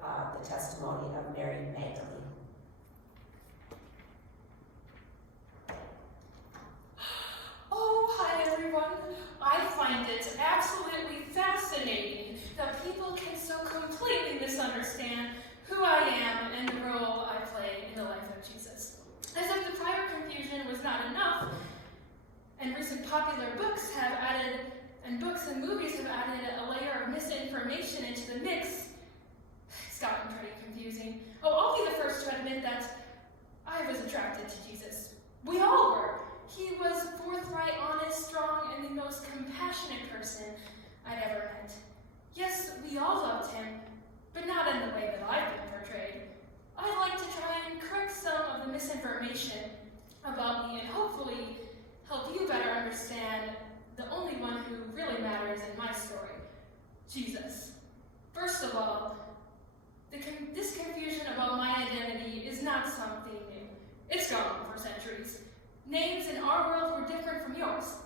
the testimony of Mary Magdalene. Oh, hi everyone. I find it absolutely fascinating that people can so completely misunderstand who I am and the role I play in the life of Jesus. As if the prior confusion was not enough, and recent popular books have added, and books and movies have added a layer of misinformation into the mix, it's gotten pretty confusing. Oh, I'll be the first to admit that I was attracted to Jesus. We all were. He was forthright, honest, strong, and the most compassionate person I'd ever met. Yes, we all loved him, but not in the way that I've been portrayed. I'd like to try and correct some of the misinformation about me and hopefully help you better understand the only one who really matters in my story, Jesus. First of all, this confusion about my identity is not something new. It's gone on for centuries. Names in our world were different from yours.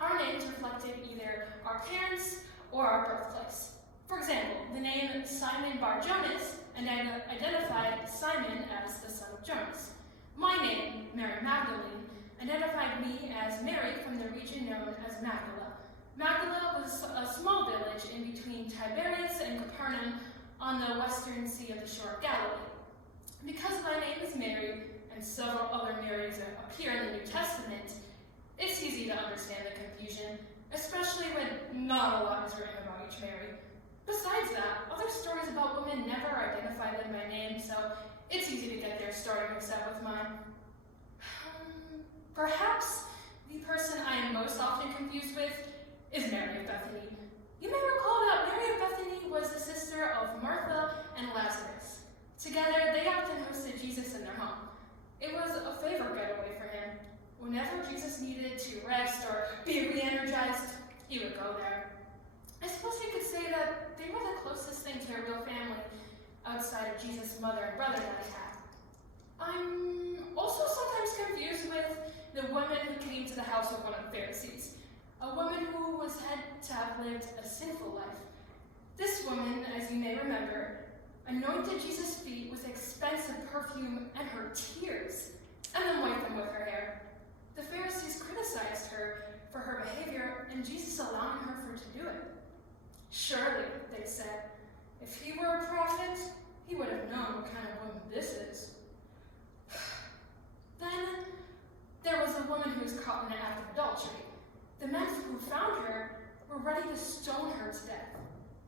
Our names reflected either our parents or our birthplace. For example, the name Simon Bar-Jonas identified Simon as the son of Jonas. My name, Mary Magdalene, identified me as Mary from the region known as Magdala. Magdala was a small village in between Tiberias and Capernaum on the western sea of the shore of Galilee. Because my name is Mary, and several other Marys appear in the New Testament, it's easy to understand the confusion, especially when not a lot is written about each Mary. Besides that, other stories about women never identify them by name, so it's easy to get their story mixed up with mine. Perhaps the person I am most often confused with is Mary of Bethany. You may recall that Mary of Bethany was the sister of Martha and Lazarus. Together, they often hosted Jesus in their home. It was a favorite getaway for him. Whenever Jesus needed to rest or be re-energized, he would go there. I suppose you could say that they were the closest thing to a real family outside of Jesus' mother and brother that I had. I'm also sometimes confused with the woman who came to the house of one of the Pharisees, a woman who was said to have lived a sinful life. This woman, as you may remember, anointed Jesus' feet with expensive perfume and her tears, and then wiped them with her hair. The Pharisees criticized her for her behavior, and Jesus allowing her to do it. Surely, they said, if he were a prophet, he would have known what kind of woman this is. Then, there was a woman who was caught in an act of adultery. The men who found her were ready to stone her to death.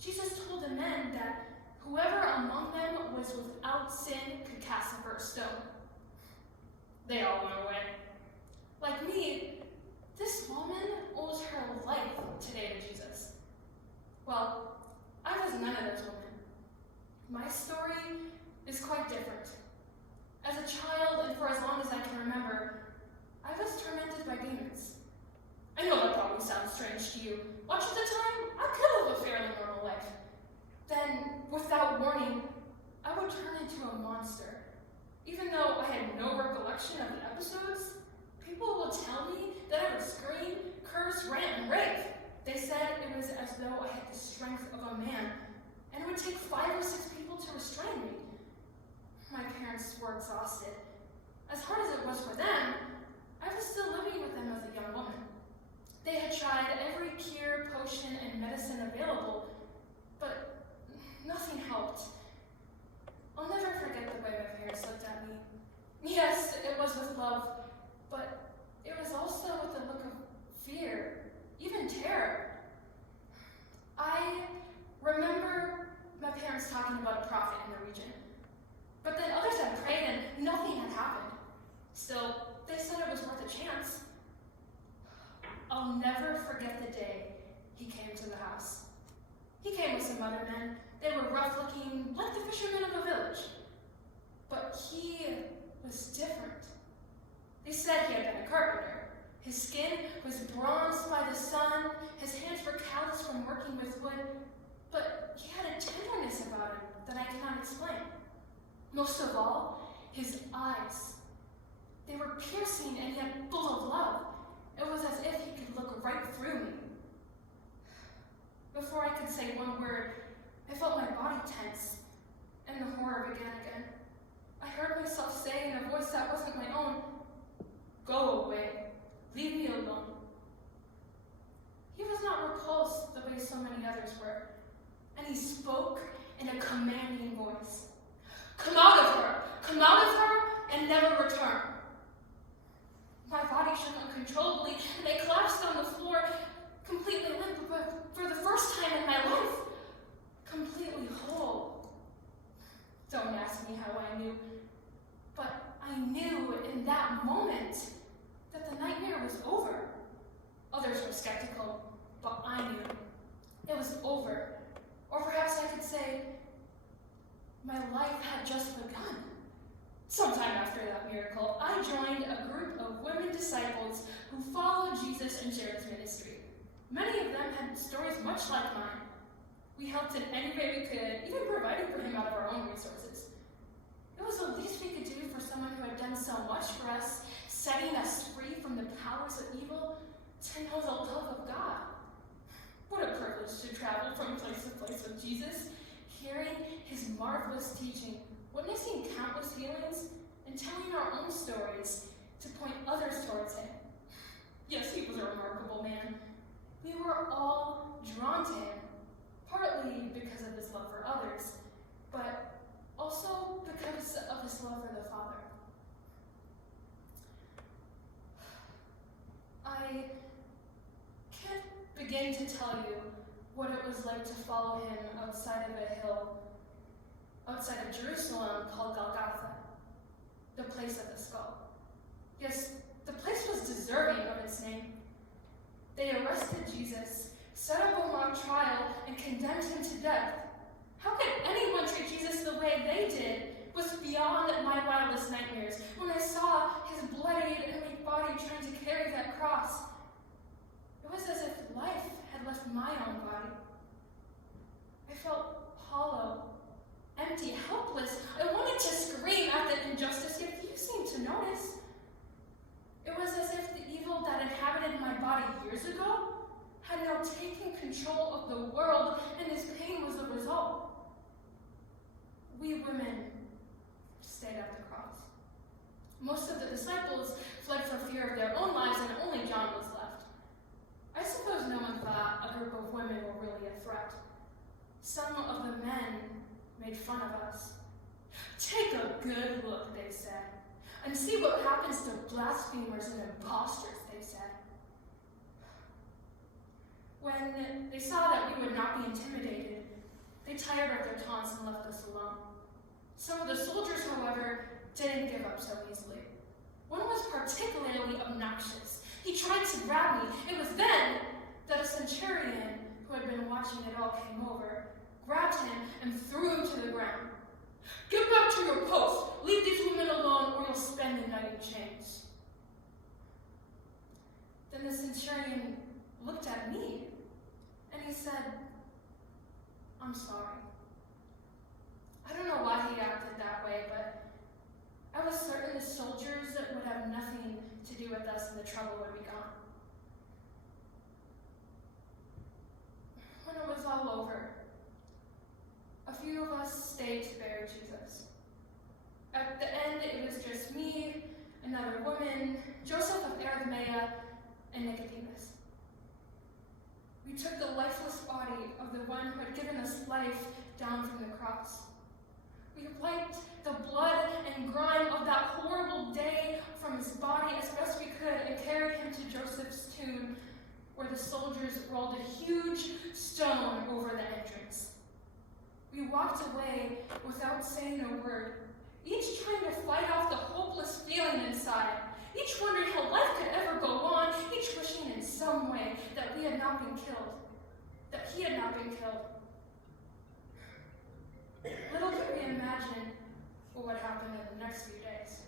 Jesus told the men that whoever among them was without sin could cast the first stone. They all went away. Like me, this woman owes her life today to Jesus. Well, I was none of those women. My story is quite different. As a child, and for as long as I can remember, I was tormented by demons. I know that probably sounds strange to you. Much of the time, I could live a fairly normal life. Then, without warning, I would turn into a monster. Even though I had no recollection of the episodes, people would tell me that I would scream, curse, rant, and rave. They said it was as though I had the strength of a man, and it would take 5 or 6 people to restrain me. My parents were exhausted. As hard as it was for them, I was still living with them as a young woman. They had tried every cure, potion, and medicine available, but nothing helped. I'll never forget the way my parents looked at me. Yes, it was with love, but it was also with a look of fear, even terror. I remember my parents talking about a prophet in the region, but then others had prayed and nothing had happened. Still, they said it was worth a chance. I'll never forget the day he came to the house. He came with some other men. They were rough-looking, like the fishermen of the village. But he was different. They said he had been a carpenter. His skin was bronzed by the sun, his hands were calloused from working with wood, but he had a tenderness about him that I cannot explain. Most of all, his eyes. They were piercing and yet full of love. It was as if he could look right through me. Before I could say one word, I felt my body tense. commanding voice. Come out of her, and never return. My body shook uncontrollably, and I collapsed on the floor, completely limp, but for the first time in my life, completely whole. Don't ask me how I knew, but I knew in that moment that the nightmare was over. Others were skeptical, but I knew it was over. Or perhaps I could say, my life had just begun. Sometime after that miracle, I joined a group of women disciples who followed Jesus and shared his ministry. Many of them had stories much like mine. We helped in any way we could, even provided for him out of our own resources. It was the least we could do for someone who had done so much for us, setting us free from the powers of evil, to know the love of God. What a privilege to travel from place to place with Jesus, hearing his marvelous teaching, witnessing countless healings, and telling our own stories to point others towards him. Yes, he was a remarkable man. We were all drawn to him, partly because of his love for others, but also because of his love for the Father. I can't begin to tell you what it was like to follow him outside of a hill, outside of Jerusalem, called Golgotha, the place of the skull. Yes, the place was deserving of its name. They arrested Jesus, set up a mock trial, and condemned him to death. How could anyone treat Jesus the way they did was beyond my wildest nightmares. When I saw his bloodied and weak body trying to carry that cross, it was as if life had left my own body. I felt hollow, empty, helpless. I wanted to scream at the injustice, yet few seemed to notice. It was as if the evil that inhabited my body years ago had now taken control of the world, and his pain was the result. We women stayed at the cross. Most of the disciples fled for fear of their own lives, and only John was left. I suppose no one thought a group of women were really a threat. Some of the men made fun of us. Take a good look, they said, and see what happens to blasphemers and impostors, they said. When they saw that we would not be intimidated, they tired of their taunts and left us alone. Some of the soldiers, however, didn't give up so easily. One was particularly obnoxious. He tried to grab me. It was then that a centurion who had been watching it all came over, grabbed him, and threw him to the ground. Get back to your post. Leave these women alone, or you'll spend the night in chains. Then the centurion looked at me, and he said, I'm sorry. I don't know why he acted that way, but I was certain the soldiers would have nothing to do with us and the trouble would be gone. When it was all over, a few of us stayed to bury Jesus. At the end, it was just me, another woman, Joseph of Arimathea, and Nicodemus. We took the lifeless body of the one who had given us life down from the cross. We wiped the blood and grime of that horrible day from his body as best we could and carried him to Joseph's tomb, where the soldiers rolled a huge stone over the entrance. We walked away without saying a word, each trying to fight off the hopeless feeling inside, each wondering how life could ever go on, each wishing in some way that we had not been killed, that he had not been killed. Little did we imagine what would happen in the next few days.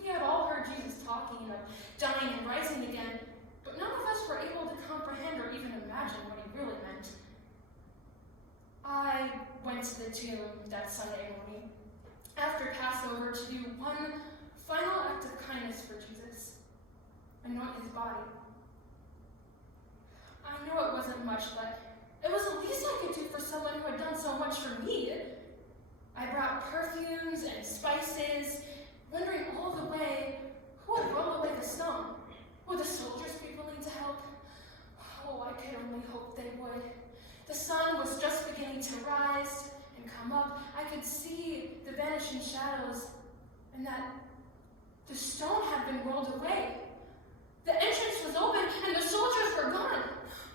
We had all heard Jesus talking of dying and rising again, but none of us were able to comprehend or even imagine what he really meant. I went to the tomb that Sunday morning after Passover to do one final act of kindness for Jesus, anoint his body. I know it wasn't much, but it was the least I could do for someone who had done so much for me. I brought perfumes and spices, wondering all the way who would roll away the stone. Would the soldiers be willing to help? Oh, I could only hope they would. The sun was just beginning to rise, and come up, I could see the vanishing shadows and that the stone had been rolled away. The entrance was open and the soldiers were gone.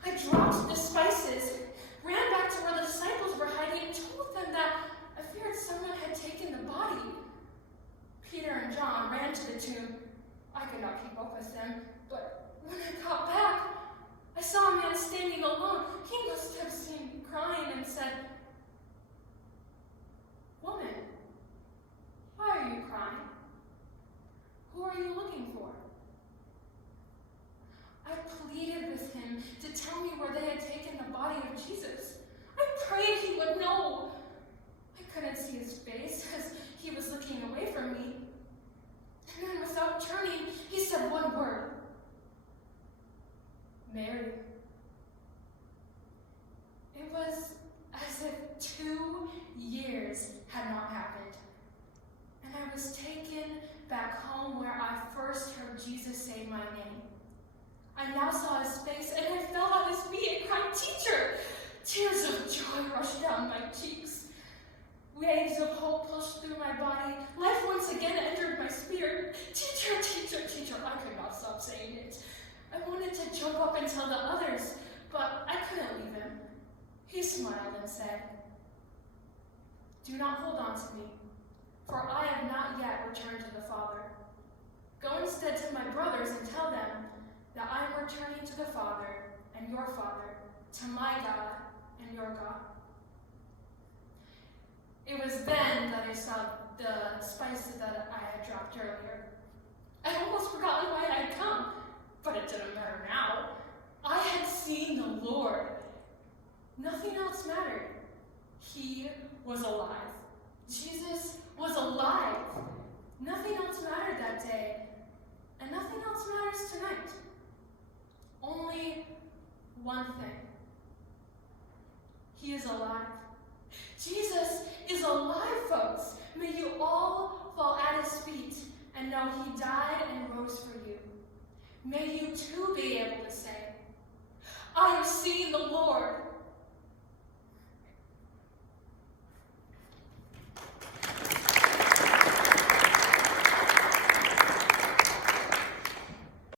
I dropped the spices, ran back to where the disciples were hiding, and told them that I feared someone had taken the body. Peter and John ran to the tomb. I could not keep up with them, but when I got back, I saw a man standing alone. He must have seen me crying and said, "Woman, why are you crying? Who are you looking for?" I pleaded with him to tell me where they had taken the body of Jesus. I prayed he would know. I couldn't see his face as he was looking away from me. And then without turning, he said one word: "Mary." It was as if 2 years had not happened. And I was taken back home where I first heard Jesus say my name. I now saw his face and I fell at his feet and cried, "Teacher!" Tears of joy rushed down my cheeks. Waves of hope pushed through my body. Life once again entered my spirit. "Teacher, teacher, teacher." I could not stop saying it. I wanted to jump up and tell the others, but I couldn't leave him. He smiled and said, "Do not hold on to me, for I have not yet returned to the Father. Go instead to my brothers and tell them that I am returning to the Father and your Father, to my God and your God." It was then that I saw the spices that I had dropped earlier. I had almost forgotten why I had come, but it didn't matter now. I had seen the Lord. Nothing else mattered. He was alive. Jesus was alive. Nothing else mattered that day, and nothing else matters tonight. Only one thing. He is alive. Jesus is alive, folks. May you all fall at his feet and know he died and rose for you. May you too be able to say, "I have seen the Lord.